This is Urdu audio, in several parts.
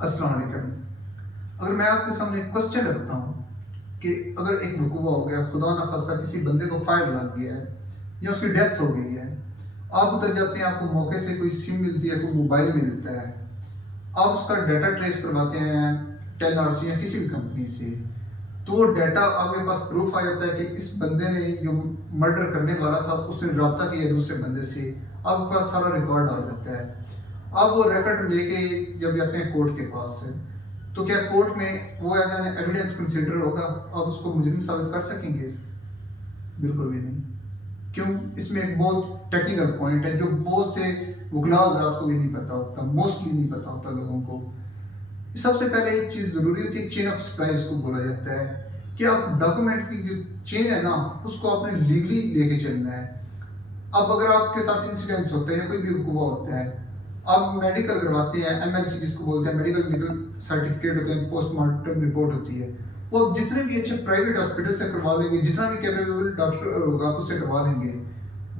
السلام علیکم۔ اگر میں آپ کے سامنے ایک کوشچن رکھتا ہوں کہ اگر ایک وقوع ہو گیا، خدا نخواستہ کسی بندے کو فائر لگ گیا ہے یا اس کی ڈیتھ ہو گئی ہے، آپ ادھر جاتے ہیں، آپ کو موقع سے کوئی سم ملتی ہے، کوئی موبائل ملتا ہے، آپ اس کا ڈیٹا ٹریس کرواتے ہیں ٹیل آر سی یا کسی بھی کمپنی سے، تو وہ ڈیٹا آپ کے پاس پروف آ جاتا ہے کہ اس بندے نے جو مرڈر کرنے والا تھا اس نے رابطہ کیا دوسرے بندے سے، آپ کے پاس سارا ریکارڈ آ جاتا ہے۔ آپ وہ ریکارڈ لے کے جب جاتے ہیں کورٹ کے پاس سے، تو کیا کورٹ میں وہ ایز این ایویڈنس کنسیڈر ہوگا؟ آپ اس کو مجرم ثابت کر سکیں گے؟ بالکل بھی نہیں۔ کیوں؟ اس میں ایک بہت ٹیکنیکل پوائنٹ ہے جو بہت سے وکلاء حضرات کو بھی نہیں پتا ہوتا، موسٹلی نہیں پتا ہوتا لوگوں کو۔ سب سے پہلے ایک چیز ضروری ہوتی ہے، چین آف سپلائی اس کو بولا جاتا ہے کہ آپ ڈاکومنٹ کی جو چین ہے نا، اس کو آپ نے لیگلی لے کے چلنا ہے۔ اب اگر آپ کے ساتھ انسیڈنٹس ہوتے ہیں، کوئی بھی وقوع ہوتا ہے، آپ میڈیکل کرواتے ہیں، ایم ایل سی جس کو بولتے ہیں، میڈیکل سرٹیفکیٹ ہوتے ہیں، پوسٹ مارٹم رپورٹ ہوتی ہے، وہ آپ جتنے بھی اچھے پرائیویٹ ہاسپٹل سے کروا لیں گے، جتنا بھی کیپیبل ڈاکٹر ہوگا آپ اس سے کروا لیں گے،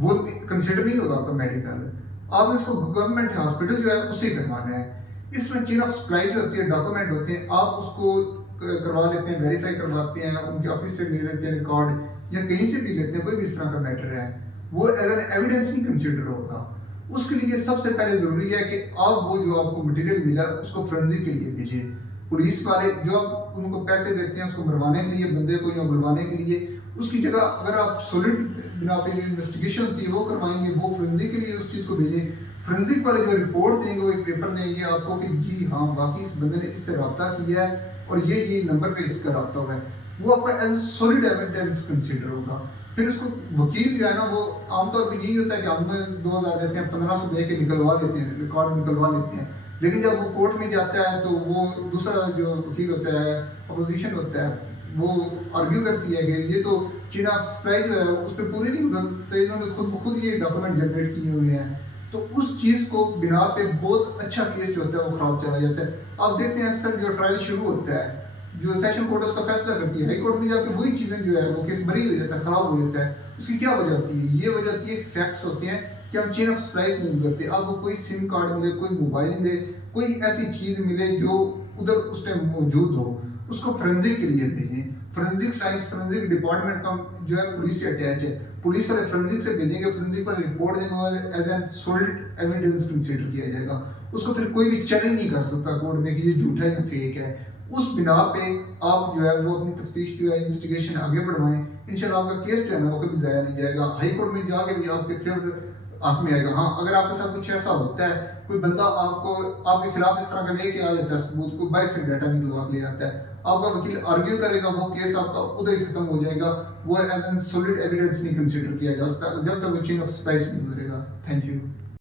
وہ کنسیڈر نہیں ہوگا آپ کا میڈیکل۔ آپ نے اس کو گورنمنٹ ہاسپٹل جو ہے اس سے کروانا ہے۔ اس میں چین آف سپلائی جو ہوتی ہے، ڈاکومنٹ ہوتے ہیں، آپ اس کو کروا لیتے ہیں، ویریفائی کرواتے ہیں، ان کے آفس سے لے لیتے ہیں ریکارڈ یا کہیں سے بھی لیتے ہیں، کوئی بھی اس طرح کا میٹر ہے، وہ ایز این ایویڈنس نہیں کنسیڈر ہوگا۔ اس کے لیے سب سے پہلے ضروری ہے کہ آپ وہ جو آپ کو مٹیریل ملا اس کو فرنزک کے لیے بھیجیں۔ پولیس والے جو آپ ان کو پیسے دیتے ہیں اس کو مروانے کے لیے، بندے کو یا بلوانے کے لیے، اس کی جگہ اگر آپ سولڈ بنا پہ جو انویسٹیگیشن ہوتی ہے وہ کروائیں گے، وہ فرنزک کے لیے اس چیز کو بھیجیں۔ فرنزک والے جو رپورٹ دیں گے وہ ایک پیپر دیں گے آپ کو کہ جی ہاں واقعی اس بندے نے اس سے رابطہ کیا ہے اور یہ نمبر پہ اس کا رابطہ ہوا ہے، وہ آپ کا ایز سولڈ ایویڈنس کنسیڈر ہوگا۔ پھر اس کو وکیل جو ہے نا، وہ عام طور پہ یہی ہوتا ہے کہ ہم 2000 دیتے ہیں، 1500 دے کے نکلوا لیتے ہیں، ریکارڈ نکلوا لیتے ہیں، لیکن جب وہ کورٹ میں جاتا ہے تو وہ دوسرا جو وکیل ہوتا ہے، اپوزیشن ہوتا ہے، وہ آرگیو کرتی ہے کہ یہ تو چین آف سپلائی جو ہے اس پہ پوری نہیں ہو سکتے، انہوں نے خود یہ ڈاکومنٹ جنریٹ کیے ہوئے ہیں، تو اس چیز کو بنا پہ بہت اچھا کیس جو ہوتا ہے وہ خراب چلا جاتا ہے۔ آپ دیکھتے ہیں اکثر جو ٹرائل شروع ہوتا ہے، جو سیشن کورٹ اس کا فیصلہ کرتی ہے، ہائی کورٹ میں جا کے وہی چیزیں جو ہے وہ کیس بری ہو جاتا ہے، خراب ہو جاتا ہے۔ اس کی کیا وجہ ہوتی ہے؟ یہ وجہ ہوتی ہے کہ فیکٹس ہوتے ہیں کہ ہم چین آف سپلائی سے نہیں گزرتے۔ آپ کو کوئی سم کارڈ ملے، کوئی موبائل ملے، کوئی ایسی چیز ملے جو ادھر اس ٹائم موجود ہو، اس کو فرنزک کے لیے بھیجیں۔ فرنزک سائنس، فرنزک ڈپارٹمنٹ کا جو ہے پولیس سے اٹیچ ہے، پولیس والے فرنزک سے بھیجیں گے، فرنزک پر رپورٹ دیں گے، as an sold evidence consider کیا جائے گا۔ اس کو پھر کوئی بھی چیلنج نہیں کر سکتا کورٹ میں کہ یہ جھوٹا ہے یا فیک ہے۔ اس بنا پہ آپ جو ہے وہ اپنی تفتیش جو ہے انویسٹیگیشن آگے بڑھوائیں، انشاءاللہ آپ کا کیس جو ہے نا وہ کبھی ضائع نہیں جائے گا، ہائی کورٹ میں جا کے بھی آپ کے فیور ہاتھ میں آئے گا۔ ہاں اگر آپ کے ساتھ کچھ ایسا ہوتا ہے، کوئی بندہ آپ کے خلاف اس طرح کا لے کے آ جاتا ہے ثبوت کو، باہر سے ڈیٹا نکلوا کے لے آتا ہے، آپ کا وکیل آرگیو کرے گا، وہ کیس آپ کا ادھر ہی ختم ہو جائے گا، وہ ایز این سولڈ ایویڈنس نہیں کنسیڈر کیا جا سکتا جب تک وہ چین آف سپلائی سے نہیں گزرے گا۔ Thank you.